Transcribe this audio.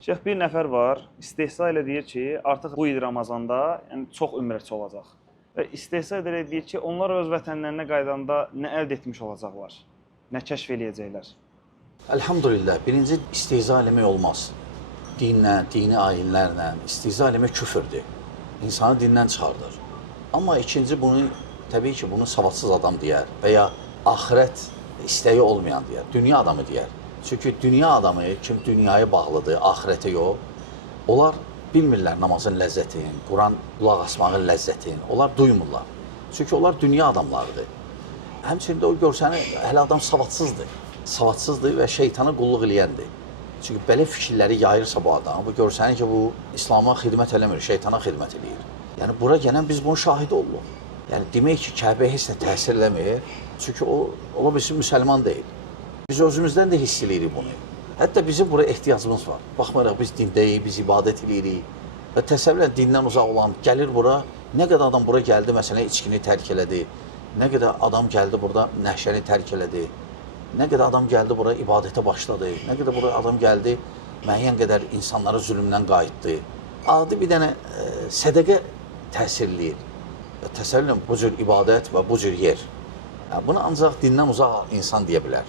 Şeyx, bir nəfər var, istehza ilə deyir ki, artıq bu il Ramazanda çox ümrəçi olacaq. Və istehza edərək deyir ki, onlar öz vətənlərinə qaydanda nə əldə etmiş olacaqlar, nə kəşf eləyəcəklər. Elhamdülillah, birinci istehza eləmək olmaz. Dinlə, dini ayinlərlə istehza eləmək küfürdür. İnsanı dindən çıxardır. Amma ikinci bunu, təbii ki, bunu savadsız adam deyər və ya axirət istəyi olmayan deyər, dünya adamı deyər. Çünki dünya adamı, kim dünyaya bağlıdır, axirətə yox, onlar bilmirlər namazın ləzzətini, Quran qulaq asmağın ləzzətini, onlar duymurlar. Çünki onlar dünya adamlarıdır. Həmçində o görsəni, hələ adam savadsızdır. Savadsızdır və şeytana qulluq eləyəndir. Çünki belə fikirləri yayırsa bu adam, bu görsəni ki, bu İslama xidmət eləmir, şeytana xidmət eləyir. Yəni, bura gələn biz bunun şahidi olduq. Yəni, demək ki, Kəbəyə heç nə təsir eləmir, çünki o, ola bilsin, müsəlman deyil. Biz özümüzdən də hiss eləyirik bunu. Hətta bizim bura ehtiyacımız var. Baxmayaraq, biz dindəyik, biz ibadət eləyirik. Və təsəvvürlə dindən uzaq olan gəlir bura, nə qədər adam bura gəldi, məsələn, içkini tərk elədi, nə qədər adam gəldi burada nəşəni tərk elədi, nə qədər adam gəldi bura ibadətə başladı, nə qədər bura adam gəldi, müəyyən qədər insanlara zülmdən qayıtdı. Adi bir dənə sədəqə təsirləyir. Təsəvvürlə bu cür ibadət və bu cür yer. Bunu ancaq dindən uzaq insan deyə bilər.